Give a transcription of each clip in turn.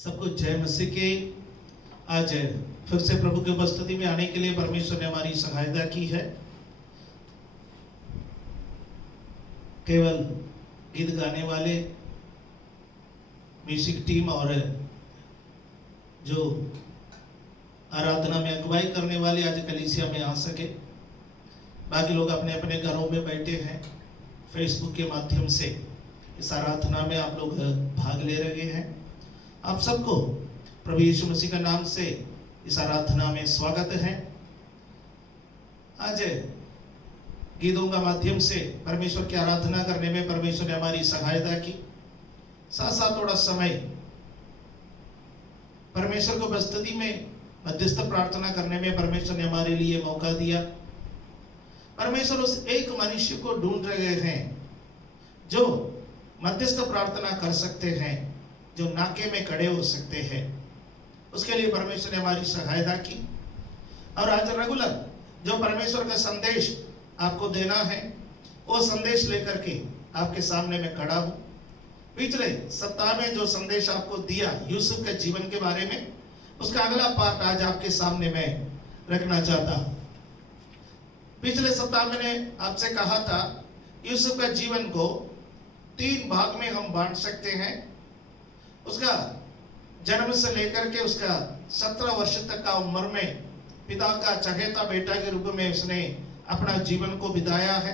सबको जय मसीह की। आज फिर से प्रभु की उपस्थिति में आने के लिए परमेश्वर ने हमारी सहायता की है। केवल गीत गाने वाले म्यूजिक टीम और जो आराधना में अगुवाई करने वाले आज कलीसिया में आ सके, बाकी लोग अपने अपने घरों में बैठे हैं। फेसबुक के माध्यम से इस आराधना में आप लोग भाग ले रहे हैं। आप सबको प्रभु यीशु मसीह का नाम से इस आराधना में स्वागत है। आज गीतों का माध्यम से परमेश्वर की आराधना करने में परमेश्वर ने हमारी सहायता की। साथ साथ थोड़ा समय परमेश्वर को उपस्थिति में मध्यस्थ प्रार्थना करने में परमेश्वर ने हमारे लिए मौका दिया। परमेश्वर उस एक मनुष्य को ढूंढ रहे हैं जो मध्यस्थ प्रार्थना कर सकते हैं, जो नाके में खड़े हो सकते हैं। उसके लिए परमेश्वर ने हमारी सहायता की। और आज रेगुलर जो परमेश्वर का संदेश आपको देना है, वो संदेश लेकर के आपके सामने में खड़ा हूं। पिछले सप्ताह में जो संदेश आपको दिया यूसुफ के जीवन के बारे में, उसका अगला पार्ट आज आपके सामने मैं रखना चाहता हूं। पिछले सप्ताह मैंने आपसे कहा था यूसुफ का जीवन को 3 भाग में हम बांट सकते हैं। उसका जन्म से लेकर के उसका 17 वर्ष तक का उम्र में पिता का चहेता बेटा के रूप में उसने अपना जीवन को बिताया है।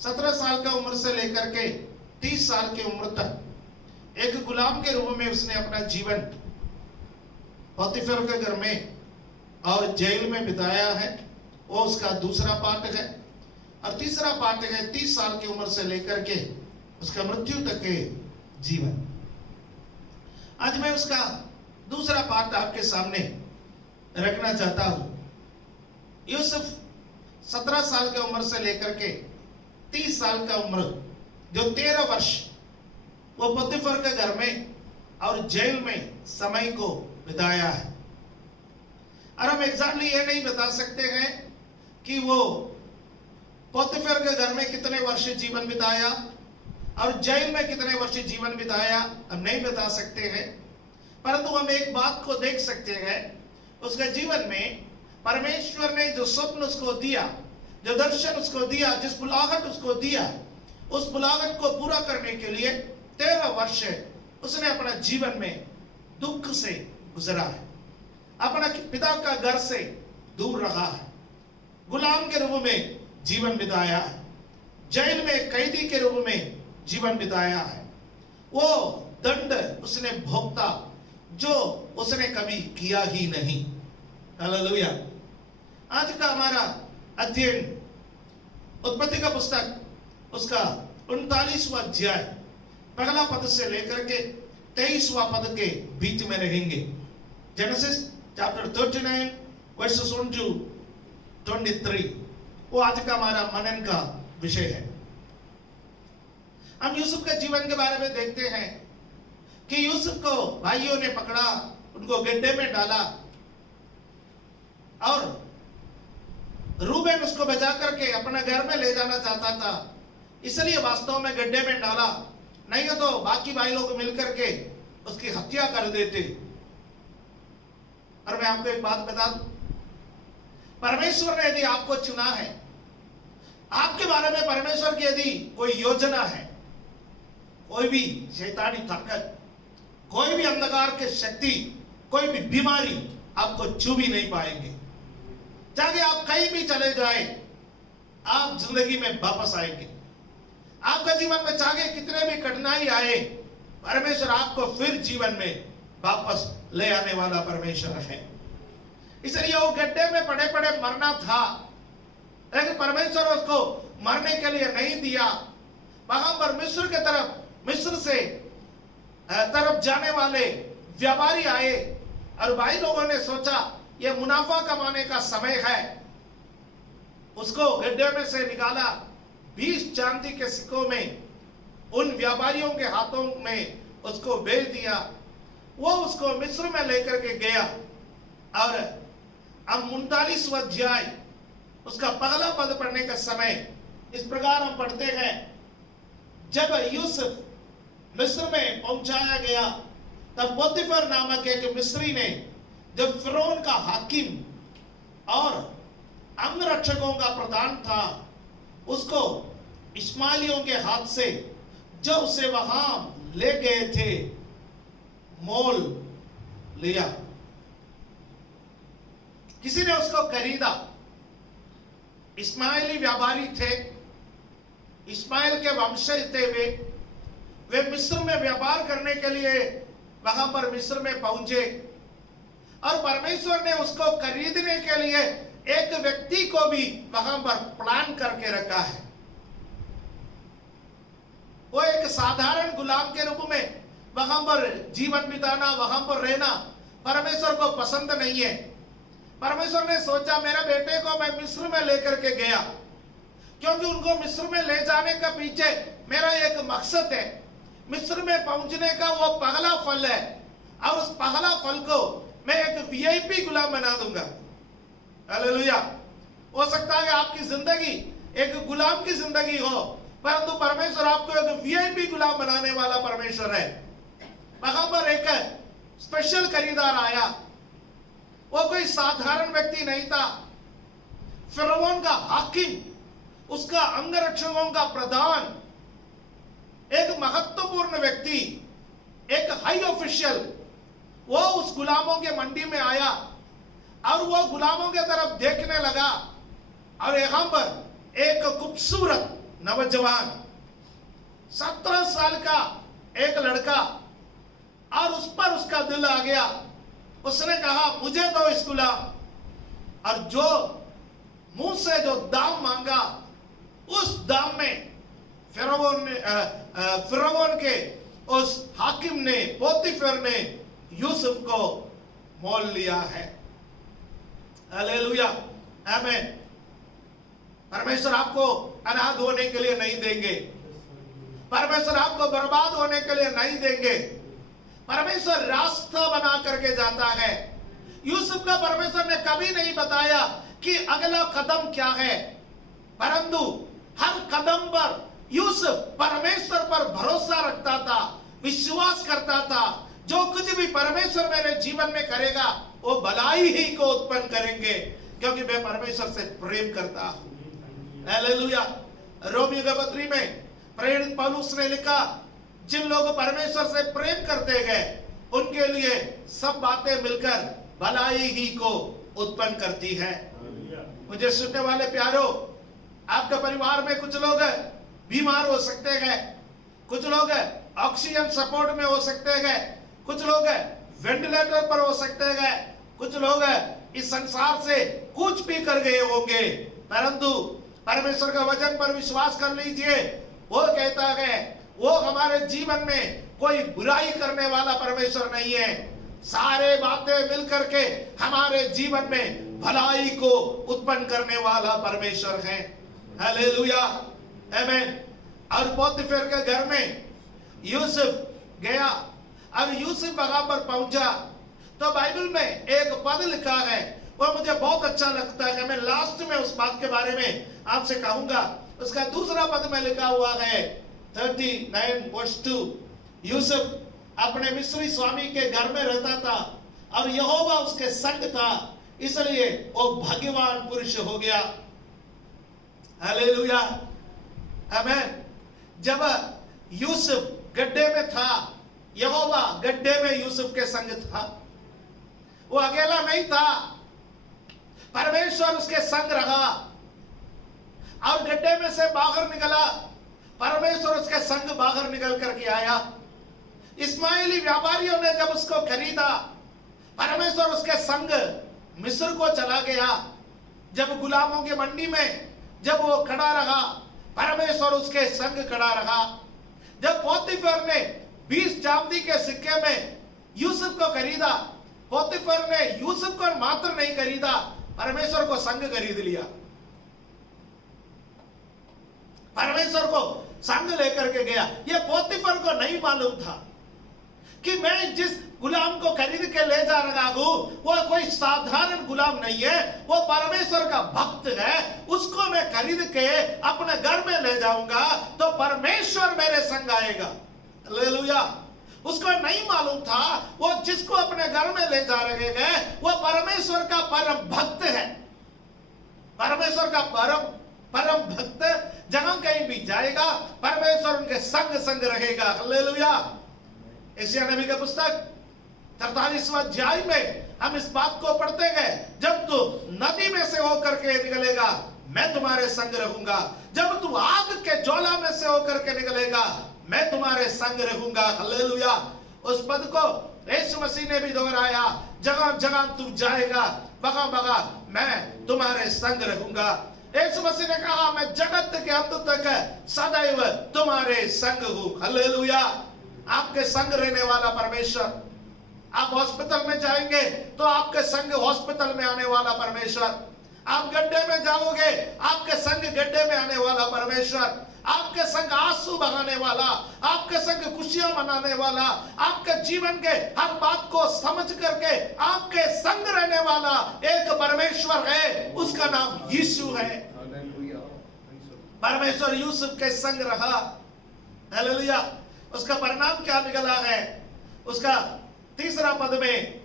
17 साल का उम्र से लेकर के 30 साल की उम्र तक एक गुलाम के रूप में उसने अपना जीवन पोतीफर के घर में और जेल में बिताया है। वो उसका दूसरा पार्ट है। और तीसरा पार्ट है 30 साल की उम्र से लेकर के उसका मृत्यु तक के जीवन। आज मैं उसका दूसरा पार्ट आपके सामने रखना चाहता हूं। यूसुफ 17 साल की उम्र से लेकर के 30 साल का उम्र, जो 13 वर्ष वो पोतीफर के घर में और जेल में समय को बिताया है। और हम एग्जैक्टली ये नहीं बता सकते हैं कि वो पोतीफर के घर में कितने वर्ष जीवन बिताया और जेल में कितने वर्ष जीवन बिताया, हम नहीं बता सकते हैं। परंतु हम एक बात को देख सकते हैं, उसके जीवन में परमेश्वर ने जो स्वप्न उसको दिया, जो दर्शन उसको दिया, जिस बुलाहट उसको दिया, उस बुलाहट को पूरा करने के लिए 13 वर्ष उसने अपना जीवन में दुख से गुजरा है। अपना पिता का घर से दूर रहा है, गुलाम के रूप में जीवन बिताया है, जेल में कैदी के रूप में जीवन बिताया है। वो दंड उसने भोगता जो उसने कभी किया ही नहीं। हालेलुया। आज का हमारा अध्ययन उत्पत्ति का पुस्तक उसका 39वां अध्याय पहला पद से लेकर के 23वां पद के बीच में रहेंगे। जेनेसिस चैप्टर 39 वर्सेस 1 to 23 वो आज का हमारा मनन का विषय है। हम यूसुफ के जीवन के बारे में देखते हैं कि यूसुफ को भाइयों ने पकड़ा, उनको गड्ढे में डाला और रूबेन उसको बचा करके अपना घर में ले जाना चाहता था, इसलिए वास्तव में गड्ढे में डाला। नहीं तो बाकी भाई लोग मिलकर के उसकी हत्या कर देते। और मैं आपको एक बात बता दूं, परमेश्वर ने यदि आपको चुना है, आपके बारे में परमेश्वर की यदि कोई योजना है, कोई भी शैतानी ताकत, कोई भी अंधकार के शक्ति, कोई भी बीमारी आपको छू भी नहीं पाएंगे। चाहे आप कहीं भी चले जाए, आप जिंदगी में वापस आएंगे। आपका जीवन में चाहे कितने भी कठिनाई आए, परमेश्वर आपको फिर जीवन में वापस ले आने वाला परमेश्वर है। इसलिए वो गड्ढे में पड़े पड़े मरना था, लेकिन परमेश्वर उसको मरने के लिए नहीं दिया। वहां पर मिस्र से तरफ जाने वाले व्यापारी आए और भाई लोगों ने सोचा ये मुनाफा कमाने का समय है। उसको गड्ढे में से निकाला, 20 चांदी के सिक्कों में उन व्यापारियों के हाथों में उसको बेच दिया। वो उसको मिस्र में लेकर के गया। और अब 39वां अध्याय उसका पहला पद पढ़ने का समय इस प्रकार हम पढ़ते हैं। जब यूसुफ मिस्र में पहुंचाया गया तब पोतीफर नामक एक मिस्री ने, जो फिरौन का हाकिम और अंगरक्षकों का प्रधान था, उसको इस्माइलियों के हाथ से जो उसे वहां ले गए थे मोल लिया। किसी ने उसको खरीदा। इस्माइली व्यापारी थे, इस्माइल के वंशज थे वे मिस्र में व्यापार करने के लिए वहां पर मिस्र में पहुंचे और परमेश्वर ने उसको खरीदने के लिए एक व्यक्ति को भी वहां पर प्लान करके रखा है। वो एक साधारण गुलाम के रूप में वहां पर जीवन बिताना, वहां पर रहना परमेश्वर को पसंद नहीं है। परमेश्वर ने सोचा मेरे बेटे को मैं मिस्र में लेकर के गया, क्योंकि उनको मिस्र में ले जाने का पीछे मेरा एक मकसद है। मिस्र में पहुंचने का वो पहला फल है और उस पहला फल को मैं एक वीआईपी गुलाम बना दूंगा। हालेलुया। हो सकता है आपकी जिंदगी एक गुलाम की जिंदगी हो, परंतु परमेश्वर आपको एक वीआईपी गुलाम बनाने वाला परमेश्वर है। वहां पर एक स्पेशल खरीदार आया। वो कोई साधारण व्यक्ति नहीं था। फिरौन का हाकिम, उसका अंगरक्षकों का प्रधान, एक महत्वपूर्ण व्यक्ति, एक हाई ऑफिशियल, वो उस गुलामों के मंडी में आया और वो गुलामों की तरफ देखने लगा और यहां पर एक खूबसूरत नौजवान 17 साल का एक लड़का, और उस पर उसका दिल आ गया। उसने कहा मुझे दो इस गुलाम, और जो मुंह से जो दाम मांगा उस दाम में फिरौन के उस हाकिम ने, पोतीफर ने यूसुफ को मोल लिया है। हालेलुया, आमीन। परमेश्वर आपको अनाथ होने के लिए नहीं देंगे। परमेश्वर आपको बर्बाद होने के लिए नहीं देंगे। परमेश्वर रास्ता बना करके जाता है। यूसुफ का परमेश्वर ने कभी नहीं बताया कि अगला कदम क्या है, परंतु हर कदम पर यूसुफ परमेश्वर पर भरोसा रखता था, विश्वास करता था। जो कुछ भी परमेश्वर मेरे जीवन में करेगा वो भलाई ही को उत्पन्न करेंगे, क्योंकि मैं परमेश्वर से प्रेम करता हूं। हालेलुया। रोमियो के पत्री में प्रेरित पौलुस ने लिखा, जिन लोग परमेश्वर से प्रेम करते गए उनके लिए सब बातें मिलकर भलाई ही को उत्पन्न करती है। मुझे सुनने वाले प्यारो, आपके परिवार में कुछ लोग बीमार हो सकते हैं, कुछ लोग ऑक्सीजन सपोर्ट में हो सकते हैं, कुछ लोग वेंटिलेटर पर हो सकते हैं, कुछ लोग इस संसार से कूच भी कर गए होंगे, परंतु परमेश्वर का वचन पर विश्वास कर लीजिए। वो कहता है वो हमारे जीवन में कोई बुराई करने वाला परमेश्वर नहीं है। सारे बातें मिलकर के हमारे जीवन में भलाई को उत्पन्न करने वाला परमेश्वर है। हालेलुया, आमीन। और पोतीफर के घर में यूसुफ गया और यूसुफ वहां पर पहुंचा तो बाइबल में एक पद लिखा है, वो मुझे बहुत अच्छा लगता है। मैं लास्ट में उस बात के बारे में आपसे कहूंगा। उसका दूसरा पद में लिखा हुआ है 39:2। यूसुफ अपने मिस्री स्वामी के घर में रहता था और यहोवा उसके संग था, इसलिए वो भाग्यवान पुरुष हो गया। हालेलुया, आमीन। जब यूसुफ गड्ढे में था, यहोवा गड्ढे में यूसुफ के संग था। वो अकेला नहीं था, परमेश्वर उसके संग रहा और गड्ढे में से बाहर निकला, परमेश्वर उसके संग बाहर निकल करके आया। इस्माइली व्यापारियों ने जब उसको खरीदा, परमेश्वर उसके संग मिस्र को चला गया। जब गुलामों की मंडी में जब वो खड़ा रहा, परमेश्वर उसके संग खड़ा रहा। जब पोतीफर ने 20 चांदी के सिक्के में यूसुफ को खरीदा, पोतीफर ने यूसुफ को मात्र नहीं खरीदा, परमेश्वर को संग खरीद लिया। परमेश्वर को संग लेकर के गया। यह पोतीफर को नहीं मालूम था कि मैं जिस गुलाम को खरीद के ले जा रहा हूं वो कोई साधारण गुलाम नहीं है, वो परमेश्वर का भक्त है। उसको मैं खरीद के अपने घर में ले जाऊंगा तो परमेश्वर मेरे संग आएगा। हालेलुया। उसको नहीं मालूम था वो जिसको अपने घर में ले जा रहे गए वो परमेश्वर का परम भक्त है। परमेश्वर का परम भक्त जहां कहीं भी जाएगा परमेश्वर उनके संग संग रहेगा। हालेलुया। यशायाह नबी का पुस्तक 43वां अध्याय में हम इस बात को पढ़ते गए, जब तू नदी में से होकर के निकलेगा मैं तुम्हारे संग रहूंगा, जब तू आग के ज्वाला में से होकर के निकलेगा मैं तुम्हारे संग रहूंगा। हालेलुया। उस पद को यीशु मसीह ने भी दोहराया, जगह जगह तू जाएगा वहां मैं तुम्हारे संग रहूंगा। यीशु मसीह ने कहा मैं जगत के अंत तक सदैव तुम्हारे संग हूं। हालेलुया। आपके संग रहने वाला परमेश्वर। आप हॉस्पिटल में जाएंगे तो आपके संग हॉस्पिटल में आने वाला परमेश्वर। आप गड्ढे में जाओगे आपके संग गड्ढे में आने वाला परमेश्वर। आपके संग आंसू बहाने वाला, आपके संग खुशियां मनाने वाला, आपके जीवन के हर बात को समझ करके आपके संग रहने वाला एक परमेश्वर है, उसका नाम यीशु है। परमेश्वर यूसुफ के संग रहा। हालेलुया। उसका परिणाम क्या निकला है? उसका तीसरा पद में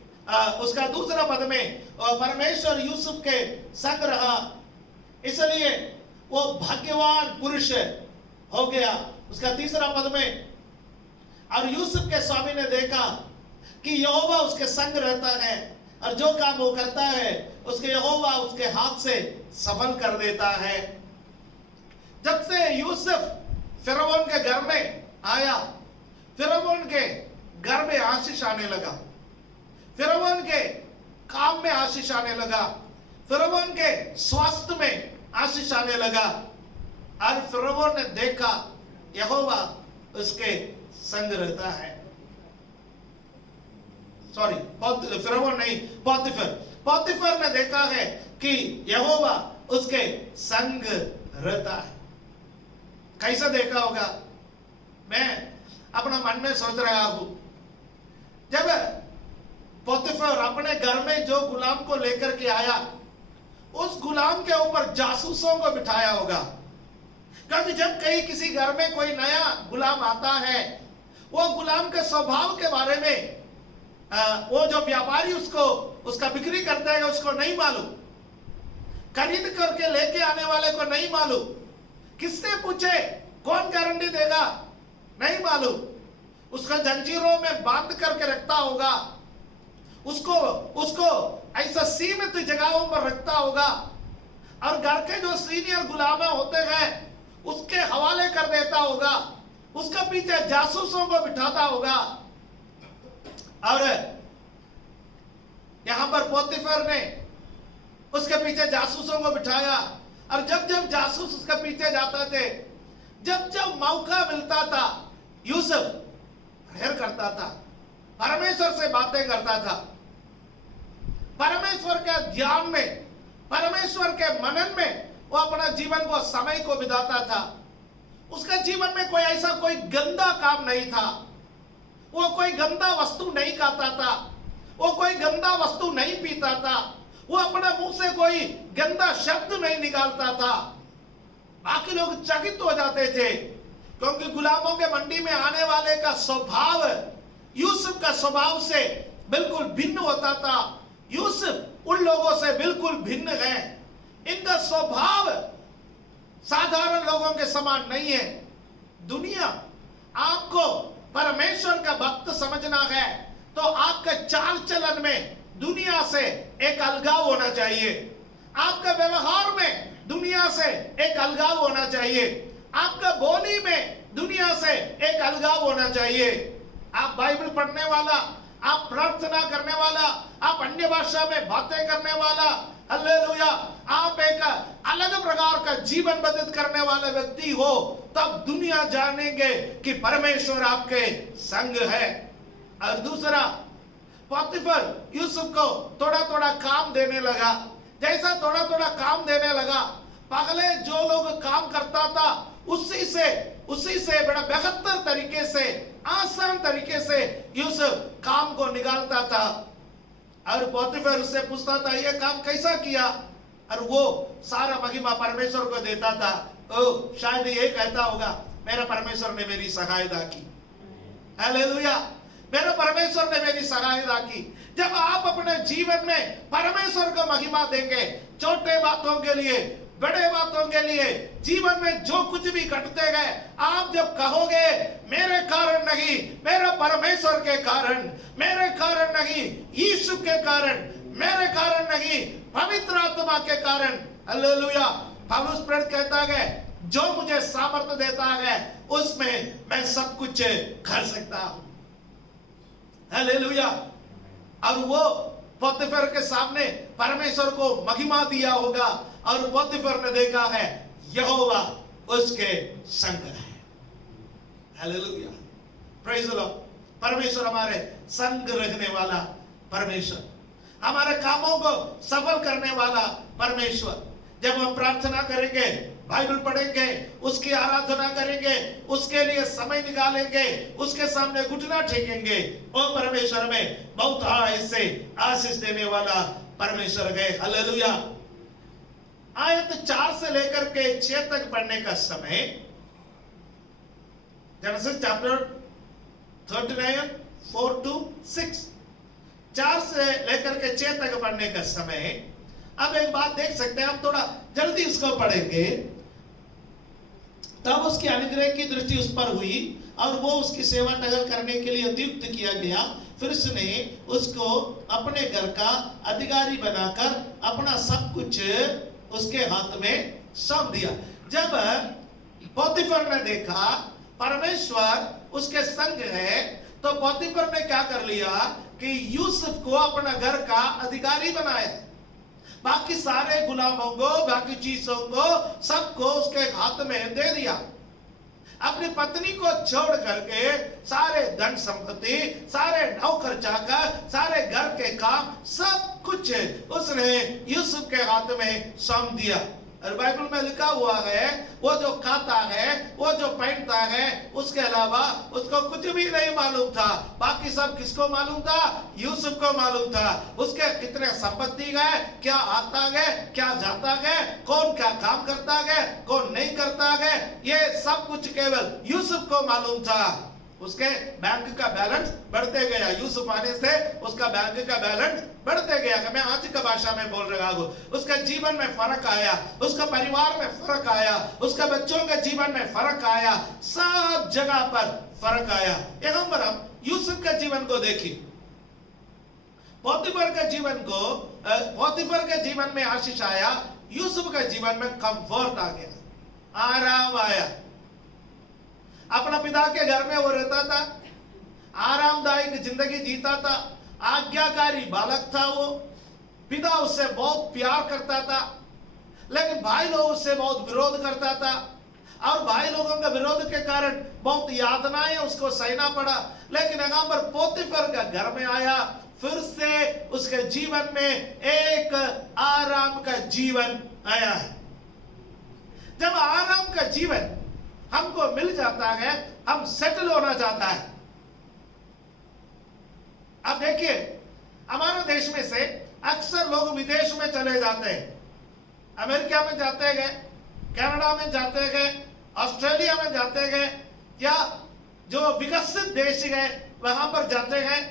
उसका दूसरा पद में परमेश्वर यूसुफ के संग रहा, इसलिए वो भाग्यवान पुरुष हो गया। उसका तीसरा पद में, और यूसुफ के स्वामी ने देखा कि यहोवा उसके संग रहता है और जो काम वो करता है उसके यहोवा उसके हाथ से सफल कर देता है। जब से यूसुफ फिरौन के घर में आया, फिरौन के घर में आशीष आने लगा, फिरौन के काम में आशीष आने लगा, फिरौन के स्वास्थ्य में आशीष आने लगा, और फिरौन ने देखा यहोवा उसके संग रहता है। सॉरी, फिरौन नहीं, पोतीफर ने देखा है कि यहोवा उसके संग रहता है। कैसा देखा होगा? मैं अपना मन में सोच रहा हूं, जब पोतीफर अपने घर में जो गुलाम को लेकर के आया, उस गुलाम के ऊपर जासूसों को बिठाया होगा, क्योंकि जब कहीं किसी घर में कोई नया गुलाम आता है, वो गुलाम के स्वभाव के बारे में वो जो व्यापारी उसका बिक्री करता है उसको नहीं मालूम, खरीद करके लेके आने वाले को नहीं मालूम, किससे पूछे, कौन गारंटी देगा, नहीं मालूम। उसका जंजीरों में बांध करके रखता होगा, उसको ऐसा सीमित जगहों पर रखता होगा, और घर के जो सीनियर गुलाम होते हैं उसके हवाले कर देता होगा, उसका पीछे जासूसों को बिठाता होगा। और यहां पर पोतीफर ने उसके पीछे जासूसों को बिठाया, और जब जब जासूस उसके पीछे जाते थे, जब जब मौका मिलता था, यूसुफ प्रेयर करता था, परमेश्वर से बातें करता था, परमेश्वर के ध्यान में, परमेश्वर के मनन में वो अपना जीवन को समय को बिताता था। उसका जीवन में कोई गंदा काम नहीं था, वो कोई गंदा वस्तु नहीं खाता था, वो कोई गंदा वस्तु नहीं पीता था, वो अपने मुंह से कोई गंदा शब्द नहीं निकालता था। बाकी लोग चकित हो जाते थे, क्योंकि गुलामों के मंडी में आने वाले का स्वभाव यूसुफ का स्वभाव से बिल्कुल भिन्न होता था। यूसुफ उन लोगों से बिल्कुल भिन्न है, इनका स्वभाव साधारण लोगों के समान नहीं है। दुनिया आपको परमेश्वर का भक्त समझना है तो आपके चाल चलन में दुनिया से एक अलगाव होना चाहिए, आपका व्यवहार में दुनिया से एक अलगाव होना चाहिए, आपका बोली में दुनिया से एक अलगाव होना चाहिए। आप बाइबल पढ़ने वाला, आप प्रार्थना करने वाला, आप अन्य भाषा में बातें करने वाला, हालेलुया, आप एक अलग प्रकार का जीवन व्यतीत करने वाले व्यक्ति हो, तब दुनिया जानेंगे कि परमेश्वर आपके संग है। और दूसरा, पोतीफर यूसुफ को थोड़ा थोड़ा काम देने लगा। जैसा थोड़ा थोड़ा काम देने लगा, पहले जो लोग काम करता था उसी से बड़ा बेहतर तरीके से, आसान तरीके से यूसुफ काम को निकालता था। और पोतीफर उससे पूछता था ये काम कैसा किया, और वो सारा महिमा परमेश्वर को देता था। ओ शायद ये कहता होगा मेरा परमेश्वर ने मेरी सहायता की। हालेलुया। मेरे परमेश्वर ने मेरी सहायता की। जब आप अपने जीवन में परमेश्वर को महिमा देंगे, छोटे बातों के लिए, बड़े बातों के लिए, जीवन में जो कुछ भी घटते गए, आप जब कहोगे मेरे कारण नहीं, मेरे परमेश्वर के कारण, मेरे कारण नहीं, यीशु के कारण, मेरे कारण नहीं, पवित्र आत्मा के कारण, हालेलुया। पौलुस प्रेरित कहता है जो मुझे सामर्थ्य देता है उसमें मैं सब कुछ कर सकता हूं, हालेलुया। और वो पोतीफर के सामने परमेश्वर को महिमा दिया होगा और पोतीफर ने देखा है यहोवा उसके संग है, हालेलुया, प्रेज द लॉर्ड। परमेश्वर हमारे संग रखने वाला परमेश्वर, हमारे कामों को सफल करने वाला परमेश्वर। जब हम प्रार्थना करेंगे, बाइबल पढ़ेंगे, उसकी आराधना करेंगे, उसके लिए समय निकालेंगे, उसके सामने घुटना टेकेंगे, वो परमेश्वर में बहुत इससे आशीष देने वाला परमेश्वर है, हालेलुया। आयत 4 से लेकर के 6 तक पढ़ने का समय, जेनेसिस चैप्टर 39 4 to 6, 4 से लेकर के 6 तक पढ़ने का समय। अब एक बात देख सकते हैं, हम थोड़ा जल्दी इसको पढ़ेंगे। तब उसकी अनुग्रह की दृष्टि उस पर हुई और वो उसकी सेवा टहल करने के लिए नियुक्त किया गया। फिर उसने उसको अपने घर का अधिकारी बनाकर अपना सब कुछ उसके हाथ में सौंप दिया। जब पोतीफर ने देखा परमेश्वर उसके संग है, तो पोतीफर ने क्या कर लिया कि यूसुफ को अपना घर का अधिकारी बनाया। बाकी सारे गुलामों को, बाकी चीजों को, सबको उसके हाथ में दे दिया। अपनी पत्नी को छोड़ करके सारे धन संपत्ति, सारे नौकर चाकर, सारे घर के काम, सब कुछ उसने यूसुफ के हाथ में सौंप दिया। और बाइबल में लिखा हुआ है वो जो खाता है, वो जो पहनता है, उसके अलावा उसको कुछ भी नहीं मालूम था। बाकी सब किसको मालूम था? यूसुफ को मालूम था। उसके कितने संपत्ति है, क्या आता है, क्या जाता है, कौन क्या काम करता है, कौन नहीं करता है, ये सब कुछ केवल यूसुफ को मालूम था। उसके बैंक का बैलेंस बढ़ते गया, यूसुफ आने से उसका बैंक का बैलेंस बढ़ते गया। मैं आज की भाषा में बोल रहा हूँ, उसका जीवन में फर्क आया, उसका परिवार में फर्क आया, उसके बच्चों के जीवन में फर्क आया, सब जगह पर फर्क आया। यहाँ पर हम यूसुफ के जीवन को देखिए, पोतीफर के जीवन को, पोतीफर के जीवन में आशीष आया, यूसुफ के जीवन में कंफर्ट आ गया, आराम आया। अपना पिता के घर में वो रहता था, आरामदायक जिंदगी जीता था, आज्ञाकारी बालक था वो। पिता उससे बहुत प्यार करता था, लेकिन भाई लोग उससे बहुत विरोध करता था, और भाई लोगों के विरोध के कारण बहुत यातनाएं उसको सहना पड़ा। लेकिन यहाँ पर पोतीफर का घर में आया, फिर से उसके जीवन में एक आराम का जीवन आया है। जब आराम का जीवन हमको मिल जाता है, हम सेटल होना चाहता है। अब देखिए, हमारे देश में से अक्सर लोग विदेश में चले जाते हैं, अमेरिका में जाते हैं, कनाडा में जाते हैं, ऑस्ट्रेलिया में जाते हैं, या जो विकसित देश है वहां पर जाते हैं।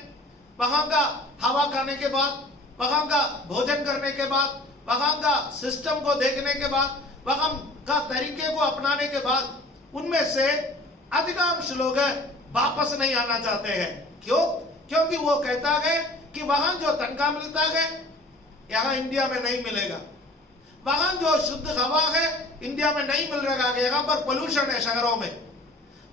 वहां का हवा खाने के बाद, वहां का भोजन करने के बाद, वहां का सिस्टम को देखने के बाद, वहां का तरीके को अपनाने के बाद, उनमें से अधिकांश लोग वापस नहीं आना चाहते हैं। क्यों? क्योंकि वो कहता है कि वहां जो तनख्वाह मिलता है यहाँ इंडिया में नहीं मिलेगा, वहां जो शुद्ध हवा है इंडिया में नहीं मिल रहा है, यहाँ पर पोल्यूशन है शहरों में,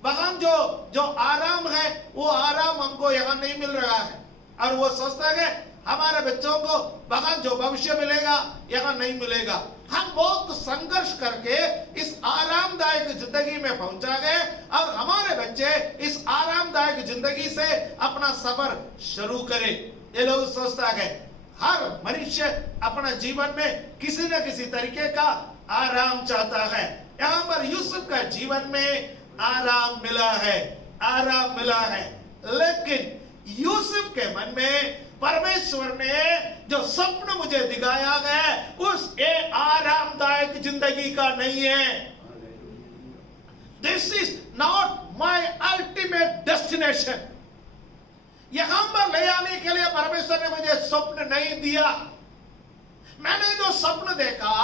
वहां जो आराम है वो आराम हमको यहाँ नहीं मिल रहा है। और वो सोचता है हमारे बच्चों को वहां जो भविष्य मिलेगा यहाँ नहीं मिलेगा। हम बहुत संघर्ष करके इस आरामदायक जिंदगी में पहुंचा गए, और हमारे बच्चे इस आरामदायक जिंदगी से अपना सफर शुरू करें। ये लोग सोचता है हर मनुष्य अपना जीवन में किसी न किसी तरीके का आराम चाहता है। यहाँ पर यूसुफ का जीवन में आराम मिला है, आराम मिला है। लेकिन यूसुफ के मन में परमेश्वर ने जो स्वप्न मुझे दिखाया है उस आरामदायक जिंदगी का नहीं है। This is not my ultimate destination. यहां पर ले आने के लिए परमेश्वर ने मुझे स्वप्न नहीं दिया। मैंने जो स्वप्न देखा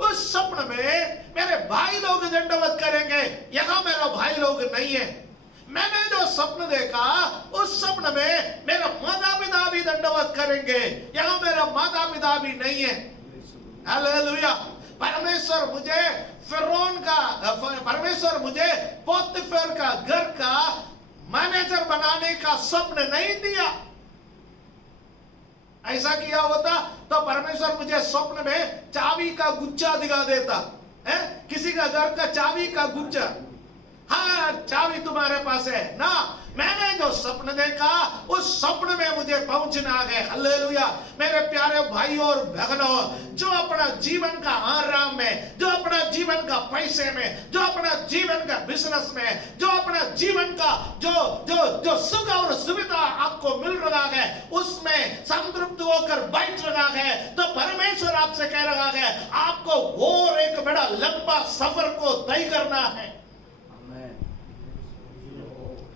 उस स्वप्न में मेरे भाई लोग दंडवत करेंगे, यहां मेरा भाई लोग नहीं है। मैंने जो स्वप्न देखा उस स्वप्न में मेरा माता पिता भी दंडवत करेंगे, यहां मेरा माता पिता भी नहीं है। हालेलुया। परमेश्वर मुझे पोतीफर का घर का मैनेजर बनाने का स्वप्न नहीं दिया। ऐसा किया होता तो परमेश्वर मुझे स्वप्न में चाबी का गुच्छा दिखा देता है, किसी का घर का चाबी का गुच्छा, हाँ चाबी तुम्हारे पास है ना। मैंने जो स्वप्न देखा उस स्वप्न में मुझे पहुंचना है। हालेलुया। मेरे प्यारे भाई और बहनों, जो अपना जीवन का आराम में, जो अपना जीवन का पैसे में, जो अपना जीवन का बिजनेस में, जो अपना जीवन का जो जो जो सुख और सुविधा आपको मिल रहा है उसमें संतृप्त होकर बैठ रहा है, तो परमेश्वर आपसे कह रहा है आपको और एक बड़ा लंबा सफर को तय करना है।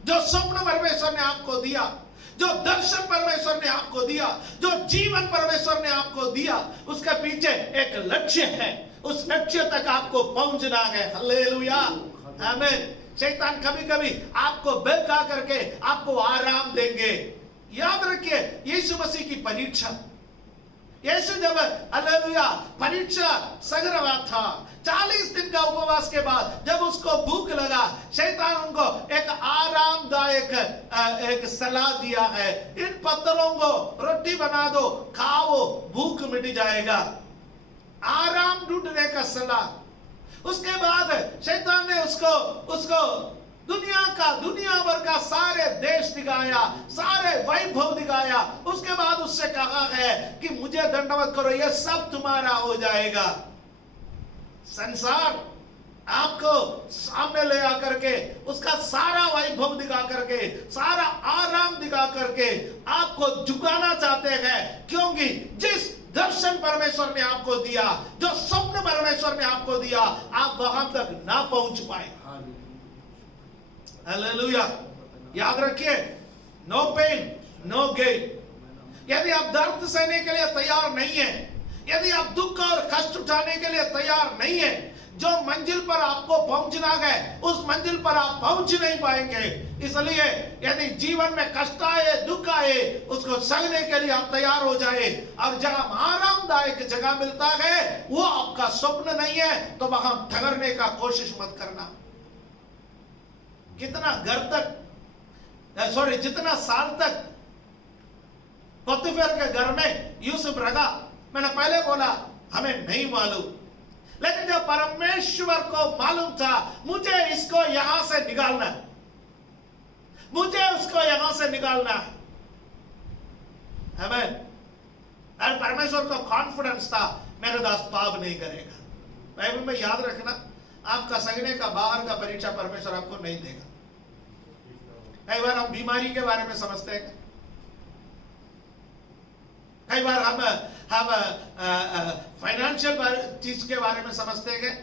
जो स्वप्न परमेश्वर ने आपको दिया, जो दर्शन परमेश्वर ने आपको दिया, जो जीवन परमेश्वर ने आपको दिया, उसके पीछे एक लक्ष्य है, उस लक्ष्य तक आपको पहुंचना है। हालेलुया। आमीन। शैतान कभी कभी आपको बहका करके आपको आराम देंगे। याद रखिए यीशु मसीह की परीक्षा, यीशु जब हालेलुया परीक्षा सह रहा था, 40 दिन का उपवास के बाद जब उसको भूख लगा, शैतान उनको एक आरामदायक एक सलाह दिया है, इन पत्थरों को रोटी बना दो, खाओ, भूख मिट जाएगा। आराम ढूंढने का सलाह। उसके बाद शैतान ने उसको दुनिया भर का सारे देश दिखाया, सारे वैभव दिखाया। उसके बाद उससे कहा है कि मुझे दंडवत करो, ये सब तुम्हारा हो जाएगा। संसार आपको सामने ले आकर के उसका सारा वैभव दिखा करके, सारा आराम दिखा करके आपको झुकाना चाहते हैं, क्योंकि जिस दर्शन परमेश्वर ने आपको दिया, जो स्वप्न परमेश्वर ने आपको दिया, आप वहां तक ना पहुंच पाए। हालेलुया। याद रखिए, नो पेन नो गेन। यदि आप दर्द सहने के लिए तैयार नहीं है, यदि आप दुख और कष्ट उठाने के लिए तैयार नहीं है, जो मंजिल पर आपको पहुंचना है उस मंजिल पर आप पहुंच नहीं पाएंगे। इसलिए यदि जीवन में कष्ट आए, दुख आए, उसको सहने के लिए आप तैयार हो जाए। और जहां आरामदायक जगह मिलता है वो आपका स्वप्न नहीं है, तो वहां ठहरने का कोशिश मत करना। जितना साल तक पोतीफर के घर में यूसुफ रहा, मैंने पहले बोला हमें नहीं मालूम, लेकिन जब परमेश्वर को मालूम था मुझे इसको यहां से निकालना है, मुझे उसको यहां से निकालना है। आमीन। और परमेश्वर को कॉन्फिडेंस था मेरा दास पाप नहीं करेगा। बाइबल में याद रखना, आपका सहने का बाहर का परीक्षा परमेश्वर आपको नहीं देगा। कई बार हम बीमारी के बारे में समझते हैं, कई बार हम फाइनेंशियल चीज के बारे में समझते हैं,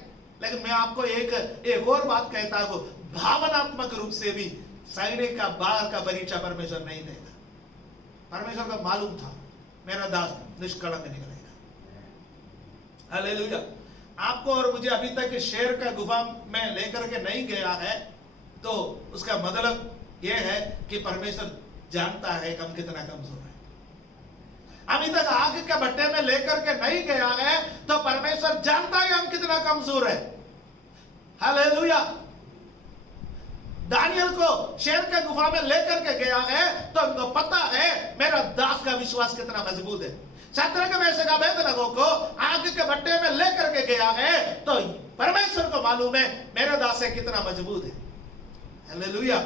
लेकिन मैं आपको एक और बात कहता हूं, भावनात्मक रूप से भी सहने का बाहर का परीक्षा परमेश्वर नहीं देगा। परमेश्वर को मालूम था मेरा दास निष्कलंक निकलेगा। हालेलुया। आपको और मुझे अभी तक शेर का गुफा में लेकर के नहीं गया है, तो उसका मतलब यह है कि परमेश्वर जानता है कि हम कितना कमजोर है। अभी तक आग के भट्टे में लेकर के नहीं गया है, तो परमेश्वर जानता है हम कितना कमजोर है। हालेलुया। दानियल को शेर के गुफा में लेकर के गया है, तो उनको पता है मेरा दास का विश्वास कितना मजबूत है। शद्रक मेशक अबेदनगो को आग के भट्टे में लेकर के गया है, तो परमेश्वर को मालूम है मेरा दास है कितना मजबूत है। हालेलुया।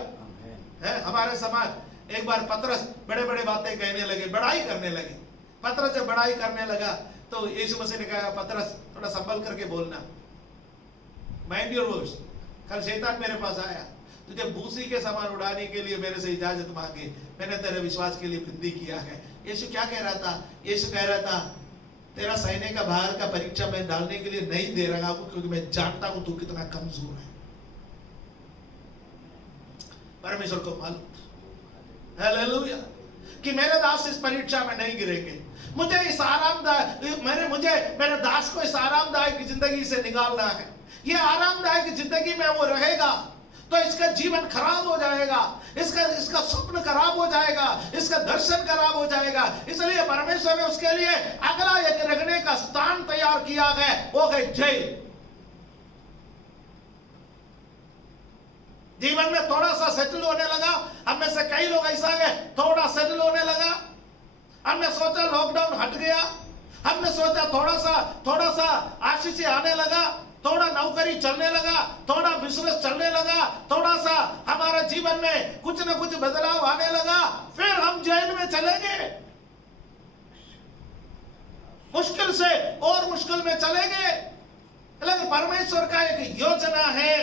है हमारे समाज एक बार पतरस बड़े बड़े बातें कहने लगे, बड़ाई करने लगे। पतरस जब बड़ाई करने लगा तो यीशु मसीह ने कहा पतरस थोड़ा संभल करके बोलना, माइंड योर वर्ड्स। कल शैतान मेरे पास आया, तुझे भूसी के समान उड़ाने के लिए मेरे से इजाजत मांगी, मैंने तेरे विश्वास के लिए विनती किया है। यीशु क्या कह रहा था? यीशु कह रहा था तेरा सहने का बाहर का परीक्षा मैं डालने के लिए नहीं दे रहा हूं, क्योंकि मैं जानता हूं तू कितना कमजोर है। परमेश्वर को मालूम। हालेलुया। कि मेरे दास इस परीक्षा में नहीं गिरेंगे, मुझे इस आरामदायक मेरे दास को इस आरामदायक जिंदगी से निकालना है। ये आरामदायक जिंदगी में वो रहेगा तो इसका जीवन खराब हो जाएगा, इसका स्वप्न खराब हो जाएगा, इसका दर्शन खराब हो जाएगा। इसलिए परमेश्वर ने उसके लिए अगला एक रहने का स्थान तैयार किया है, वो है जेल। जीवन में थोड़ा सा सेटल होने लगा, हम में से कई लोग ऐसा है, थोड़ा सेटल होने लगा, हमने सोचा लॉकडाउन हट गया, हमने सोचा थोड़ा सा आशीष आने लगा, थोड़ा नौकरी चलने लगा, थोड़ा बिजनेस चलने लगा, थोड़ा सा हमारे जीवन में कुछ न कुछ बदलाव आने लगा, फिर हम जेल में चलेंगे, मुश्किल से और मुश्किल में चलेंगे। लेकिन परमेश्वर का एक योजना है,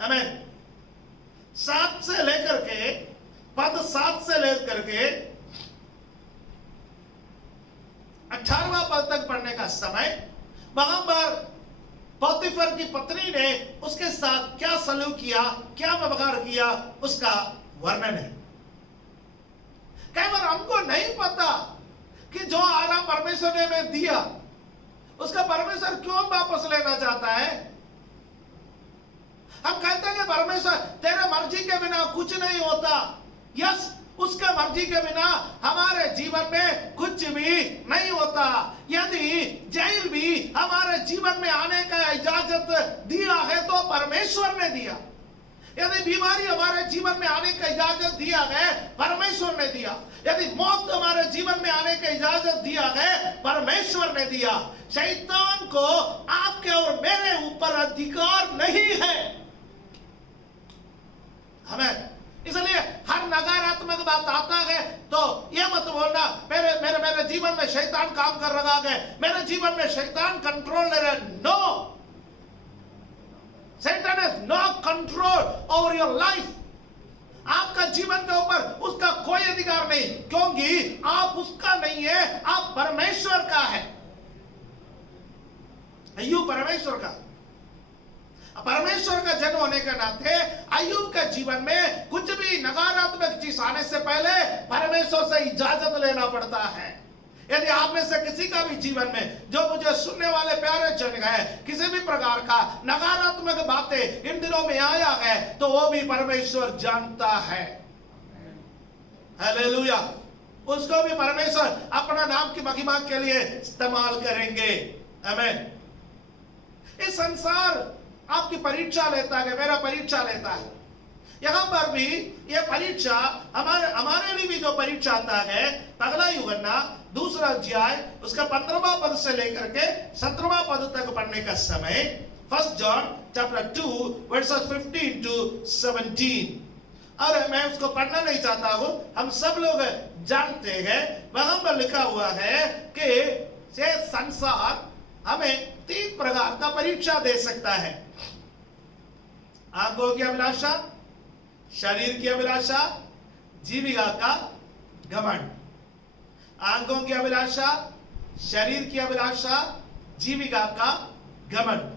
हमें 7 से लेकर के पद 7 से लेकर के 18वां पद तक पढ़ने का समय, वहां पर पोतीफर की पत्नी ने उसके साथ क्या सलूक किया, क्या व्यवहार किया, उसका वर्णन है। कई बार हमको नहीं पता कि जो आराम परमेश्वर ने हमें दिया उसका परमेश्वर क्यों वापस लेना चाहता है। हम कहते हैं कि परमेश्वर तेरे मर्जी के बिना कुछ नहीं होता। यस, उसके मर्जी के बिना हमारे जीवन में कुछ भी नहीं होता। यदि जेल भी हमारे जीवन में आने का इजाजत दिया है तो परमेश्वर ने दिया। यदि बीमारी हमारे जीवन में आने का इजाजत दिया है, परमेश्वर ने दिया। यदि मौत हमारे जीवन में आने का इजाजत दिया है, परमेश्वर ने दिया। शैतान को आपके और मेरे ऊपर अधिकार नहीं है। हमें इसलिए हर नकारात्मक बात आता है तो ये मत बोलना मेरे जीवन में शैतान काम कर रहा है, मेरे जीवन में शैतान कंट्रोल ले रहा है। No, Satan has no control over your life. आपका जीवन के ऊपर उसका कोई अधिकार नहीं, क्योंकि आप उसका नहीं है, आप परमेश्वर का है। अय्यूब परमेश्वर का, परमेश्वर का जन होने के नाते अय्यूब के जीवन में कुछ भी नकारात्मक चीज आने से पहले परमेश्वर से इजाजत लेना पड़ता है। यदि आप में से किसी का भी जीवन में, जो मुझे सुनने वाले प्यारे जन है, किसी भी प्रकार का नकारात्मक बातें इन दिनों में आया है तो वो भी परमेश्वर जानता है। हालेलुया। उसको भी परमेश्वर अपना नाम की महिमा के लिए इस्तेमाल करेंगे। आमीन। इस संसार आपकी परीक्षा लेता है, मेरा परीक्षा लेता है। यहां पर भी यह परीक्षा हमारे लिए भी जो परीक्षा आता है, पहला यूहन्ना 2 अध्याय उसका 15वां पद से लेकर के 17वां पद तक पढ़ने का समय, 1 John chapter 2 verses 15 to 17। और मैं उसको पढ़ना नहीं चाहता हूं, हम सब लोग जानते हैं। वहां पर लिखा हुआ है कि ये संसार हमें 3 प्रकार का परीक्षा दे सकता है। आंखों की अभिलाषा, शरीर की अभिलाषा, जीविका का घमंड। आंखों की अभिलाषा, शरीर की अभिलाषा, जीविका का घमंड।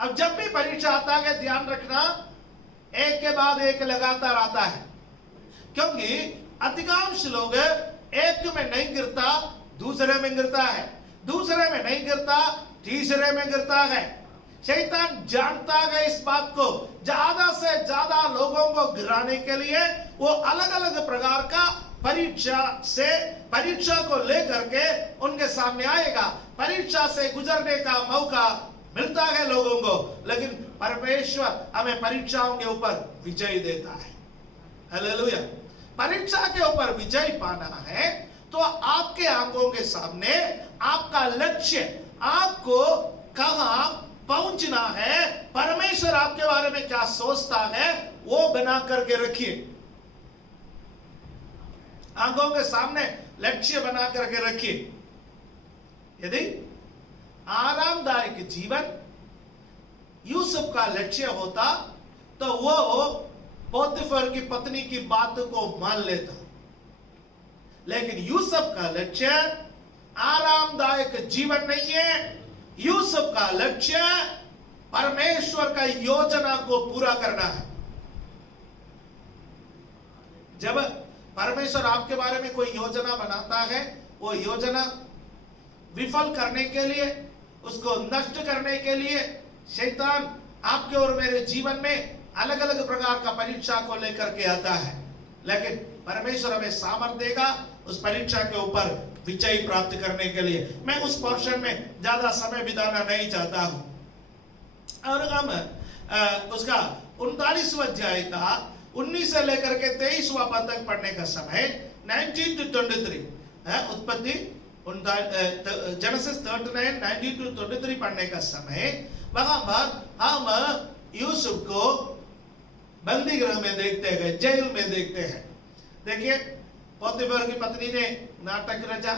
अब जब भी परीक्षा आता है, ध्यान रखना, एक के बाद एक लगातार आता है, क्योंकि अधिकांश लोग एक में नहीं गिरता, दूसरे में गिरता है, दूसरे में नहीं गिरता, तीसरे में गिरता है। शैतान जानता है इस बात को, ज्यादा से ज्यादा लोगों को गिराने के लिए वो अलग अलग प्रकार का परीक्षा को लेकर के उनके सामने आएगा। परीक्षा से गुजरने का मौका मिलता है लोगों को, लेकिन परमेश्वर हमें परीक्षाओं के ऊपर विजय देता है। हालेलुया। परीक्षा के ऊपर विजय पाना है तो आपके आंखों के सामने आपका लक्ष्य, आपको कहां पहुंचना है, परमेश्वर आपके बारे में क्या सोचता है, वो बना करके रखिए। आंखों के सामने लक्ष्य बना करके रखिए। यदि आरामदायक जीवन यूसुफ का लक्ष्य होता तो वो पोतीफर की पत्नी की बात को मान लेता, लेकिन यूसुफ का लक्ष्य आरामदायक जीवन नहीं है। यूसुफ का लक्ष्य परमेश्वर का योजना को पूरा करना है। जब परमेश्वर आपके बारे में कोई योजना बनाता है, वो योजना विफल करने के लिए, उसको नष्ट करने के लिए शैतान आपके और मेरे जीवन में अलग अलग प्रकार का परीक्षा को लेकर के आता है। लेकिन परमेश्वर हमें सामर्थ देगा उस परीक्षा के ऊपर विजय प्राप्त करने के लिए। मैं उस पोर्शन में ज्यादा समय बिताना नहीं चाहता हूं। और हम उसका 39वां अध्याय का 19 से लेकर के 23वां पद तक पढ़ने का समय 19 to 23 है। उत्पत्ति जेनेसिस 39 19 to 23 पढ़ने का समय वहां पर हम यूसुफ को बंदी गृह में देखते हैं, जेल में देखते हैं। देखिए, पोतीफर की पत्नी ने नाटक रचा,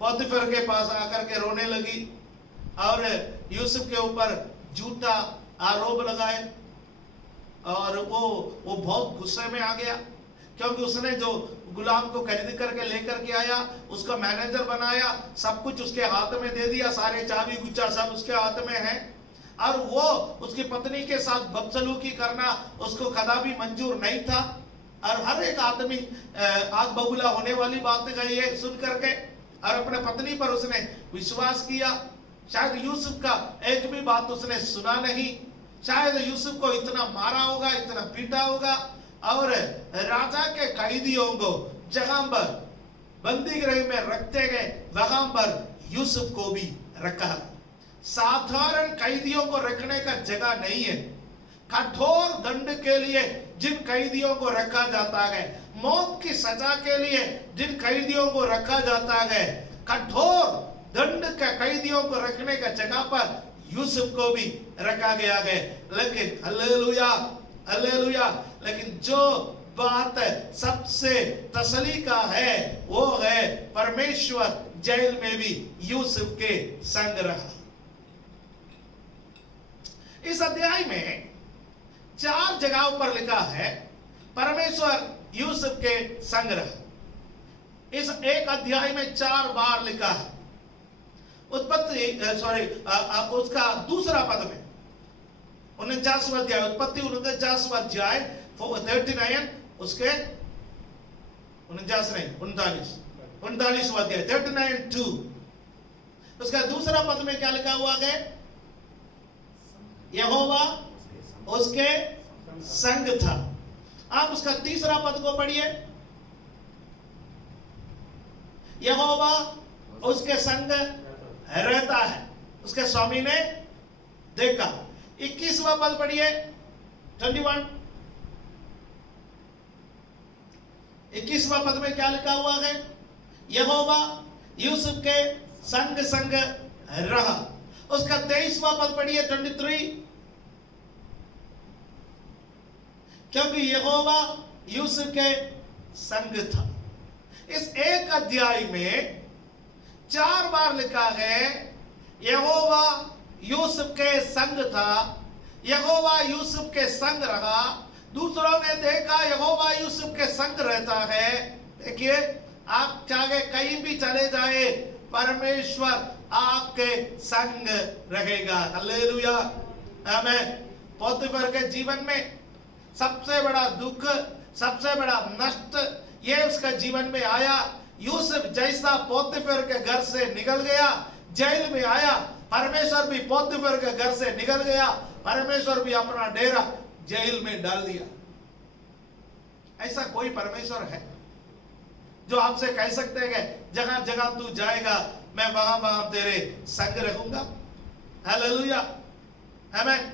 पोतीफर के पास आकर के रोने लगी और यूसुफ के ऊपर झूठा आरोप लगाए और वो बहुत गुस्से में आ गया, क्योंकि उसने जो गुलाम को खरीद करके लेकर के आया, उसका मैनेजर बनाया, सब कुछ उसके हाथ में दे दिया, सारे चाबी गुच्छा सब उसके हाथ में है। और वो उसकी पत्नी के साथ बदसलूकी करना उसको कदापि मंजूर नहीं था। और हर एक आदमी आग बबूला होने वाली बात कही है सुन करके, और अपने पत्नी पर उसने विश्वास किया। शायद यूसुफ का एक भी बात उसने सुना नहीं, शायद यूसुफ को इतना मारा होगा, इतना पीटा होगा। और राजा के कैदियों को जहां पर बंदी गृह में रखते गए वहां पर यूसुफ को भी रखा। साधारण कैदियों को रखने का जगह नहीं है। कठोर दंड के लिए जिन कैदियों को रखा जाता है, मौत की सजा के लिए जिन कैदियों को रखा जाता है, कठोर दंड के कैदियों को रखने का जगह पर यूसुफ को भी रखा गया है। लेकिन हालेलुया हालेलुया, लेकिन जो बात सबसे तसल्ली का है वो है परमेश्वर जेल में भी यूसुफ के संग रहा। इस अध्याय में 4 जगहों पर लिखा है परमेश्वर यूसुफ के संग रहा। इस एक अध्याय में 4 बार लिखा है। उत्पत्ति उसका दूसरा पद में 49वां अध्याय, उत्पत्ति 49वां अध्याय 39, उसके 39वां अध्याय 39:2, उसका दूसरा पद में क्या लिखा हुआ है? यहोवा उसके संग था। आप उसका तीसरा पद को पढ़िए, यहोवा उसके संग रहता है, उसके स्वामी ने देखा। 21वां पद पढ़िए 21, 21वां पद में क्या लिखा हुआ है? यहोवा यूसुफ के संग संग रहा। उसका 23वां पद पढ़िए 23, क्योंकि यहोवा यूसुफ के संग था। इस एक अध्याय में 4 बार लिखा है यहोवा यूसुफ के संग था, यहोवा यूसुफ के संग रहा। दूसरों ने देखा यहोवा यूसुफ के संग रहता है। देखिए, आप चाहे कहीं भी चले जाए, परमेश्वर आपके संग रहेगा। हालेलुया आमीन। पोतीफर के जीवन में सबसे बड़ा दुख, सबसे बड़ा नष्ट ये उसका जीवन में आया। यूसुफ जैसा पोतीफर के घर से निकल गया, जेल में आया, परमेश्वर भी पोतीफर के घर से निकल गया, परमेश्वर भी अपना डेरा जेल में डाल दिया। ऐसा कोई परमेश्वर है जो आपसे कह सकते हैं जगह जगह तू जाएगा मैं वहां वहां तेरे संग रहूंगा? हालेलुया आमीन।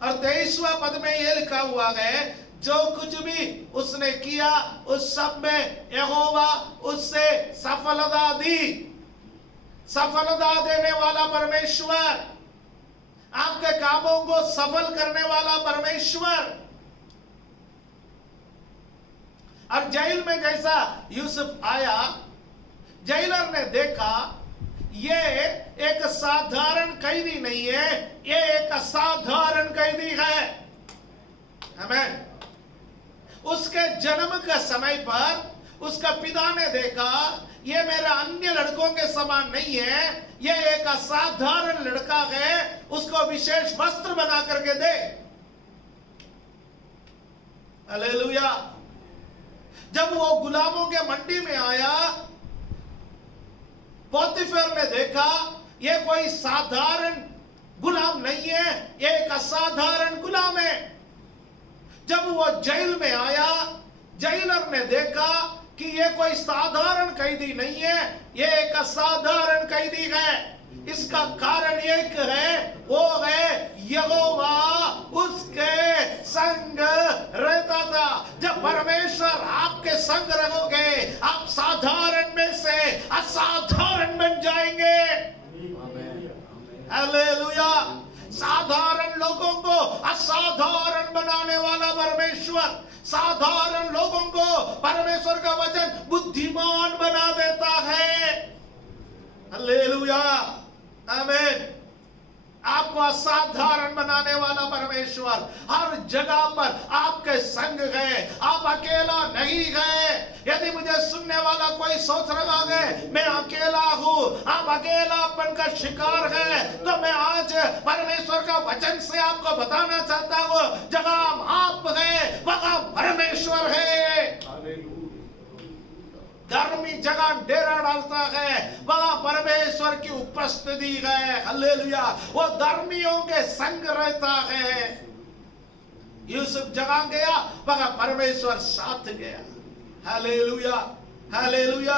और 23वां पद में यह लिखा हुआ है जो कुछ भी उसने किया उस सब में यहोवा उससे सफलता दी। सफलता देने वाला परमेश्वर, आपके कामों को सफल करने वाला परमेश्वर। और जेल में जैसा यूसुफ आया, जेलर ने देखा ये एक साधारण कैदी नहीं है, ये एक असाधारण कैदी है। आमीन। उसके जन्म के समय पर उसका पिता ने देखा ये मेरा अन्य लड़कों के समान नहीं है, ये एक असाधारण लड़का है, उसको विशेष वस्त्र बना करके दे। हालेलुया जब वो गुलामों के मंडी में आया, पोतीफर ने देखा ये कोई साधारण गुलाम नहीं है, ये एक असाधारण गुलाम है। जब वो जेल में आया, जेलर ने देखा कि ये कोई साधारण कैदी नहीं है, ये एक असाधारण कैदी है। इसका कारण एक है, वो है यहोवा उसके संग रहता था। जब परमेश्वर आपके संग रहोगे, आप साधारण में से असाधारण बन जाएंगे। हालेलुया। साधारण लोगों को असाधारण बनाने वाला परमेश्वर, साधारण लोगों को परमेश्वर का वचन बुद्धिमान बना देता है। हालेलुया, आमीन। आपको असाधारण बनाने वाला परमेश्वर हर जगह पर आपके संग है, आप अकेला नहीं गए। यदि मुझे सुनने वाला कोई सोच रहा है मैं अकेला हूं, आप अकेलापन का शिकार है, तो मैं आज परमेश्वर का वचन से आपको बताना चाहता हूं, जहां आप है वहां परमेश्वर है। गर्मी जगह डेरा डालता है, वहां परमेश्वर की उपस्थिति है। हालेलुया। वो धर्मियों के संग रहता है। यूसुफ जगह गया, वहां परमेश्वर साथ गया। हालेलुया, हालेलुया,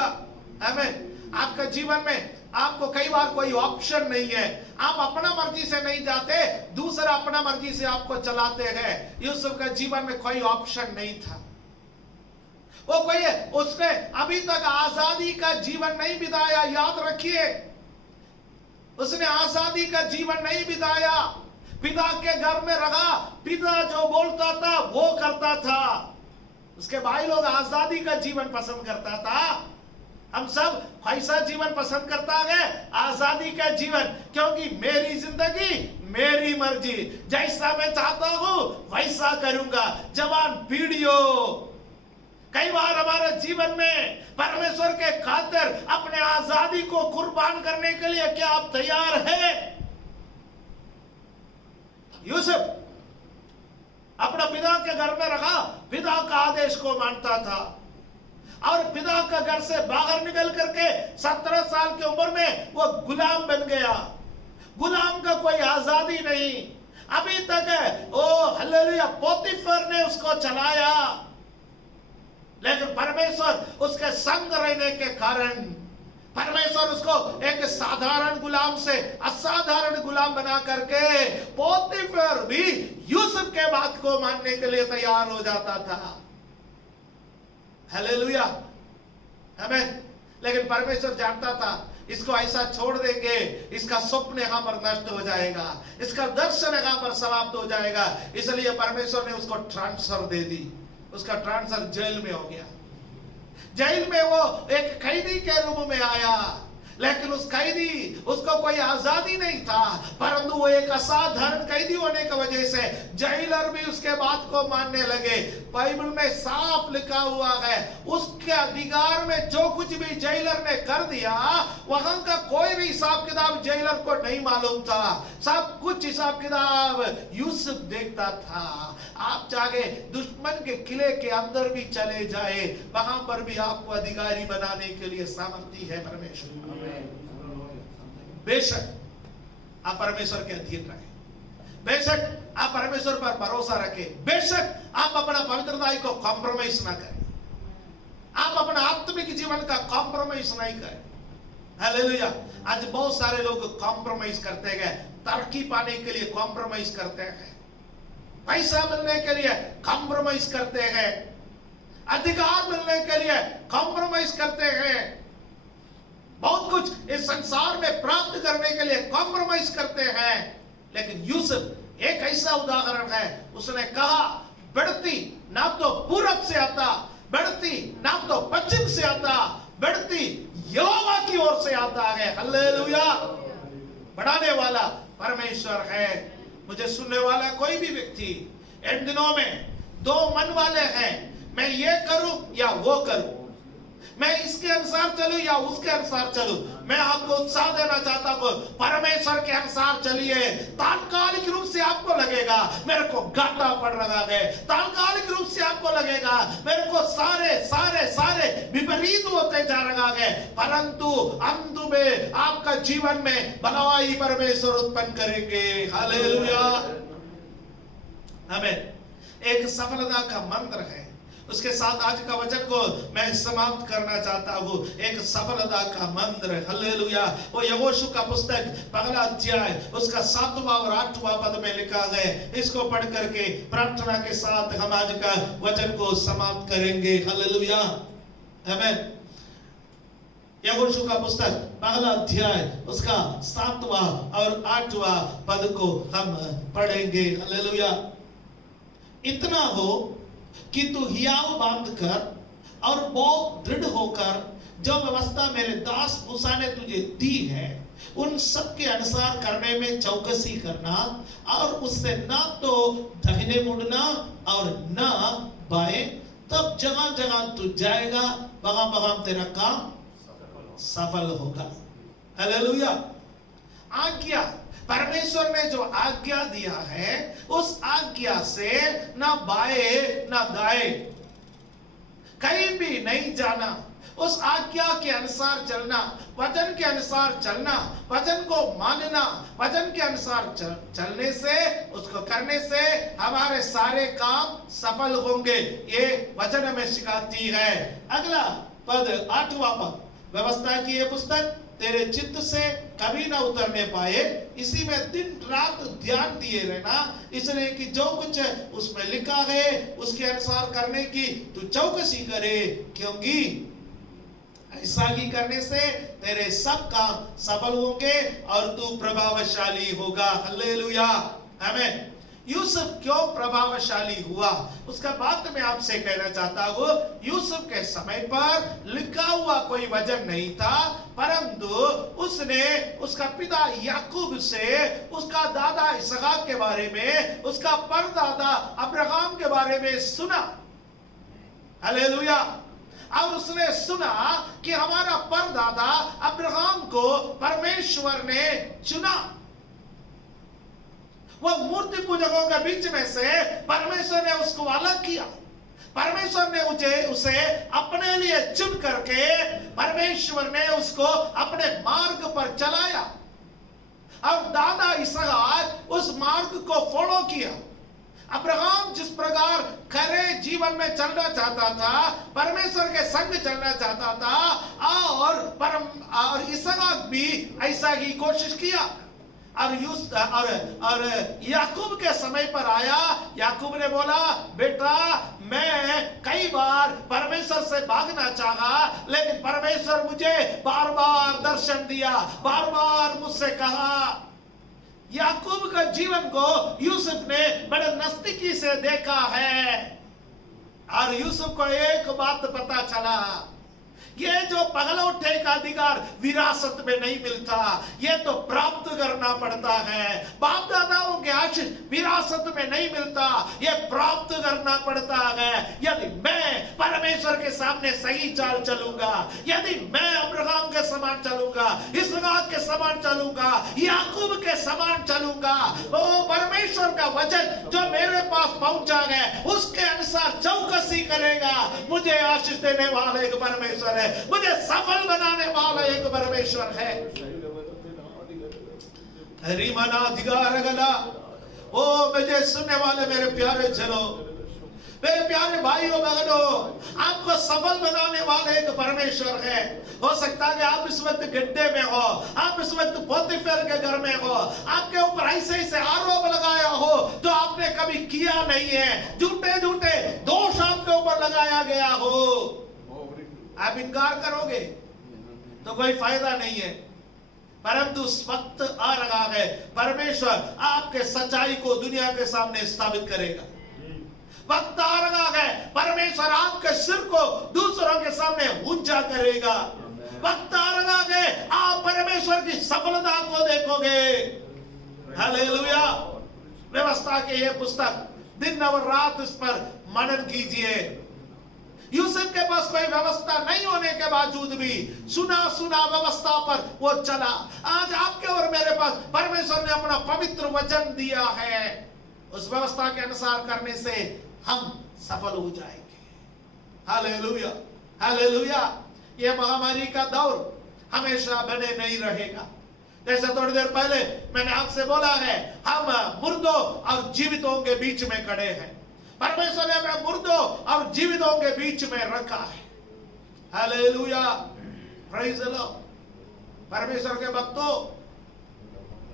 आमीन। आपका जीवन में आपको कई बार कोई ऑप्शन नहीं है, आप अपना मर्जी से नहीं जाते, दूसरा अपना मर्जी से आपको चलाते हैं। यूसुफ का जीवन में कोई ऑप्शन नहीं था। वो कोई है, उसने अभी तक आजादी का जीवन नहीं बिताया। याद रखिए, उसने आजादी का जीवन नहीं बिताया। पिता के घर में रहा, पिता जो बोलता था वो करता था। उसके भाई लोग आजादी का जीवन पसंद करता था। हम सब कैसा जीवन पसंद करता है? आजादी का जीवन, क्योंकि मेरी जिंदगी मेरी मर्जी, जैसा मैं चाहता हूं वैसा करूंगा। जवान पीढ़ियों, कई बार हमारे जीवन में परमेश्वर के खातिर अपने आजादी को कुर्बान करने के लिए क्या आप तैयार हैं? यूसुफ अपना पिता के घर में रखा, पिता का आदेश को मानता था, और पिता का घर से बाहर निकल करके 17 साल की उम्र में वो गुलाम बन गया। गुलाम का कोई आजादी नहीं। अभी तक ओ हालेलुया, पोतीफर ने उसको चलाया, लेकिन परमेश्वर उसके संग रहने के कारण परमेश्वर उसको एक साधारण गुलाम से असाधारण गुलाम बना करके, पोतीफर भी यूसुफ के बात को मानने के लिए तैयार हो जाता था। हालेलुया, आमीन। लेकिन परमेश्वर जानता था इसको ऐसा छोड़ देंगे, इसका स्वप्न यहां पर नष्ट हो जाएगा, इसका दर्शन यहां पर समाप्त हो जाएगा। इसलिए परमेश्वर ने उसको ट्रांसफर दे दी। उसका ट्रांसफर जेल में हो गया। जेल में वो एक कैदी के रूप में आया, लेकिन उस कैदी, उसको कोई आजादी नहीं था, परंतु वो एक असाधारण कैदी होने की वजह से जेलर भी उसके बात को मानने लगे। बाइबल में साफ लिखा हुआ है, उसके अधिकार में जो कुछ भी जेलर ने कर दिया, वहां का कोई भी हिसाब किताब जेलर को नहीं मालूम था। सब कुछ हिसाब किताब यूसुफ देखता था। आप चाहे दुश्मन के किले के अंदर भी चले जाए, वहां पर भी आपको अधिकारी बनाने के लिए सामर्थ्य है परमेश्वर। बेशक आप परमेश्वर के अधीन रहे, बेशक आप परमेश्वर पर भरोसा रखें, बेशक आप अपना पवित्रता को कॉम्प्रोमाइज ना करें, आप अपना आत्मिक जीवन का कॉम्प्रोमाइज नहीं करें। हालेलुया। आज बहुत सारे लोग कॉम्प्रोमाइज करते हैं, तरक्की पाने के लिए कॉम्प्रोमाइज करते हैं, पैसा मिलने के लिए कॉम्प्रोमाइज करते हैं, अधिकार मिलने के लिए कॉम्प्रोमाइज करते हैं, बहुत कुछ इस संसार में प्राप्त करने के लिए कॉम्प्रोमाइज करते हैं। लेकिन यूसुफ एक ऐसा उदाहरण है, उसने कहा बढ़ती ना तो पूरब से आता, बढ़ती ना तो पश्चिम से आता, बढ़ती यहोवा की ओर से आता है। हालेलुया। बढ़ाने वाला परमेश्वर है। मुझे सुनने वाला कोई भी व्यक्ति इन दिनों में दो मन वाले हैं, मैं ये करूं या वो करूं, मैं इसके अनुसार चलूं या उसके अनुसार चलूं, मैं आपको उत्साह देना चाहता हूं, परमेश्वर के अनुसार चलिए। तात्कालिक रूप से आपको लगेगा मेरे को घाटा पड़ रहा है, तात्कालिक रूप से आपको लगेगा मेरे को सारे सारे सारे विपरीत होते जा रहा है, परंतु अंत में आपका जीवन में भलाई परमेश्वर उत्पन्न करेंगे। हालेलुया, आमीन। एक सफलता का मंत्र है, उसके साथ आज का वचन को मैं समाप्त करना चाहता हूं। एक सफलता का मंत्र, हालेलुया। वो यहोशू का पुस्तक पहला अध्याय उसका 7वां और 8वां पद में लिखा है। इसको पढ़ करके प्रार्थना के साथ हम आज का वचन को समाप्त करेंगे। हालेलुया, आमीन। यहोशू का पुस्तक पहला अध्याय उसका 7वां और 8वां पद को हम पढ़ेंगे। हालेलुया। इतना हो कि तू हियाव बांध कर और बहुत दृढ़ होकर जो व्यवस्था मेरे दास मूसा ने तुझे दी है उन सब के अनुसार करने में चौकसी करना, और उससे ना तो दाहिने मुड़ना और ना बाएं, तब जहां जहां तू जाएगा वहां वहां तेरा काम सफल होगा। हालेलुया। आज्ञा, परमेश्वर ने जो आज्ञा दिया है उस आज्ञा से ना बाएं ना दाएं कहीं भी नहीं जाना, उस आज्ञा के अनुसार चलना, वचन के अनुसार चलना, वचन को मानना, वचन के अनुसार चलने से, उसको करने से हमारे सारे काम सफल होंगे। ये वचन हमें सिखाती है। अगला पद 8वां पद, व्यवस्था की ये पुस्तक तेरे चित्त से कभी ना उतरने पाए, इसी में दिन रात ध्यान दिए रहना, इसलिए कि जो कुछ उसमें लिखा है उसके अनुसार करने की तू चौकसी करे, क्योंकि ऐसा ही करने से तेरे सब काम सफल होंगे और तू प्रभावशाली होगा। हालेलुया, आमीन। यूसुफ क्यों प्रभावशाली हुआ, उसका बात मैं आपसे कहना चाहता हूं। यूसुफ के समय पर लिखा हुआ कोई वचन नहीं था, परंतु उसने उसका पिता याकूब से उसका दादा इसहाक के बारे में, उसका परदादा अब्राहम के बारे में सुना। हालेलुया। और उसने सुना कि हमारा परदादा अब्राहम को परमेश्वर ने चुना, वह मूर्ति पूजकों के बीच में से परमेश्वर ने उसको अलग किया, परमेश्वर ने उसे अपने लिए चुन करके परमेश्वर ने उसको अपने मार्ग पर चलाया, और दादा इसहाक उस मार्ग को फॉलो किया। अब्राहम जिस प्रकार खरे जीवन में चलना चाहता था, परमेश्वर के संग चलना चाहता था, और इसहाक भी ऐसा ही कोशिश किया। और याकूब के समय पर आया, याकूब ने बोला, बेटा मैं कई बार परमेश्वर से भागना चाहा, लेकिन परमेश्वर मुझे बार बार दर्शन दिया, बार बार मुझसे कहा। याकूब का जीवन को यूसुफ ने बड़े नजदीकी से देखा है, और यूसुफ को एक बात पता चला, ये जो पगलौठे का अधिकार विरासत में नहीं मिलता, ये तो प्राप्त करना पड़ता है। बाप दादाओं के आशीष विरासत में नहीं मिलता, ये प्राप्त करना पड़ता है। यदि मैं परमेश्वर के सामने सही चाल चलूंगा, यदि मैं अब्राहम के समान चलूंगा, इसहाक के समान चलूंगा, याकूब के समान चलूंगा, वो परमेश्वर का वचन जो मेरे पास पहुंचा है उसके अनुसार चौकसी करेगा, मुझे आशीष देने वाले एक परमेश्वर है, मुझे सफल बनाने वाला एक परमेश्वर है। ओ मुझे सुनने वाले मेरे प्यारे जनों, मेरे प्यारे भाइयों बहनों, आपको सफल बनाने वाले एक परमेश्वर है। हो सकता है कि आप इस वक्त गड्ढे में हो, आप इस वक्त पोतीफेर के घर में हो, आपके ऊपर ऐसे ऐसे आरोप लगाया हो जो आपने कभी किया नहीं है, झूठे झूठे दोष आपके ऊपर लगाया गया हो, आप इनकार करोगे तो कोई फायदा नहीं है। परंतु उस वक्त आ रहा है, परमेश्वर आपके सच्चाई को दुनिया के सामने स्थापित करेगा। वक्त आ रहा है, परमेश्वर आपके सिर को दूसरों के सामने ऊंचा करेगा। वक्त आ रहा है, आप परमेश्वर की सफलता को देखोगे। हालेलुया। व्यवस्था के ये पुस्तक दिन और रात इस पर मनन कीजिए। यूसुफ के पास कोई व्यवस्था नहीं होने के बावजूद भी सुना सुना व्यवस्था पर वो चला। आज आपके और मेरे पास परमेश्वर ने अपना पवित्र वचन दिया है, उस व्यवस्था के अनुसार करने से हम सफल हो जाएंगे। Hallelujah, hallelujah. ये महामारी का दौर हमेशा बने नहीं रहेगा। जैसे थोड़ी देर पहले मैंने आपसे बोला है, हम मुर्दों और जीवितों के बीच में खड़े हैं। परमेश्वर ने हमें मुर्दों और जीवितों के बीच में रखा है। Hallelujah, praise the Lord. परमेश्वर के भक्तों,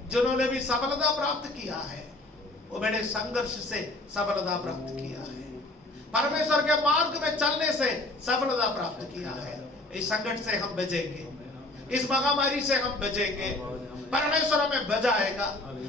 जिन्होंने भी सफलता प्राप्त किया है, वो मैंने संघर्ष से सफलता प्राप्त किया है, परमेश्वर के मार्ग में चलने से सफलता प्राप्त किया है। इस संकट से हम बचेंगे, इस महामारी से हम बचेंगे। परमेश्वर हमें बचाएगा,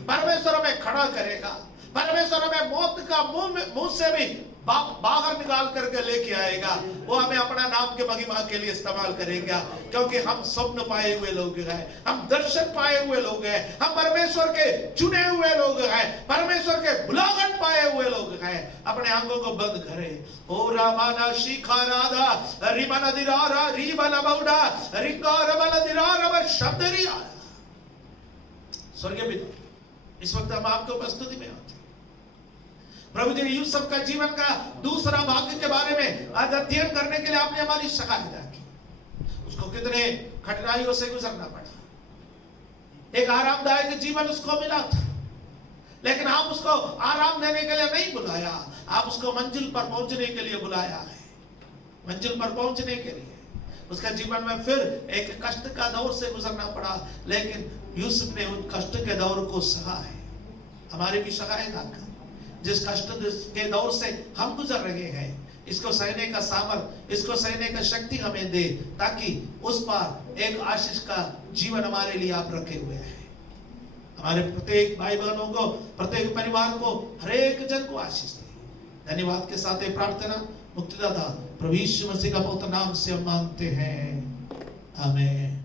परमेश्वर हमें खड़ा करेगा, परमेश्वर हमें मौत का मुंह से भी बाहर निकाल करके लेके आएगा। वो हमें अपना नाम के महिमा के लिए इस्तेमाल करेगा, क्योंकि हम स्वप्न पाए हुए लोग हैं, हम दर्शन पाए हुए लोग हैं, हम परमेश्वर के चुने हुए लोग हैं, परमेश्वर के बुलाहट पाए हुए लोग हैं। अपने आंखों को बंद करें। ओ रामाना शिखा राधा रिमना दिरारा रिबना बौड़ा रिकार बला दिरारा शब्दरिया। स्वर्गीय पिता, इस वक्त हम आपके उपस्थिति में आते हैं। प्रभु जी, यूसुफ का जीवन का दूसरा भाग के बारे में आज अध्ययन करने के लिए आपने हमारी सहायता की। उसको कितने कठिनाइयों से गुजरना पड़ा। एक आरामदायक जीवन उसको मिला था, लेकिन आप उसको आराम देने के लिए नहीं बुलाया, आप उसको मंजिल पर पहुंचने के लिए बुलाया है। मंजिल पर पहुंचने के लिए उसका जीवन में फिर एक कष्ट का दौर से गुजरना पड़ा, लेकिन यूसुफ ने उन कष्ट के दौर को सहा है। हमारे भी सहायता कर, जिस कष्ट के दौर से हम गुजर रहे हैं, इसको सहने का सामर्थ, इसको सहने का शक्ति हमें दे, ताकि उस पर एक आशीष का जीवन हमारे लिए आप रखे हुए हैं। हमारे प्रत्येक भाई बहनों को, प्रत्येक परिवार को, हर एक जन को आशीष दे। धन्यवाद के साथ ये प्रार्थना मुक्तिदाता प्रभु यीशु मसीह का पवित्र नाम से हम मांगते हैं, आमीन।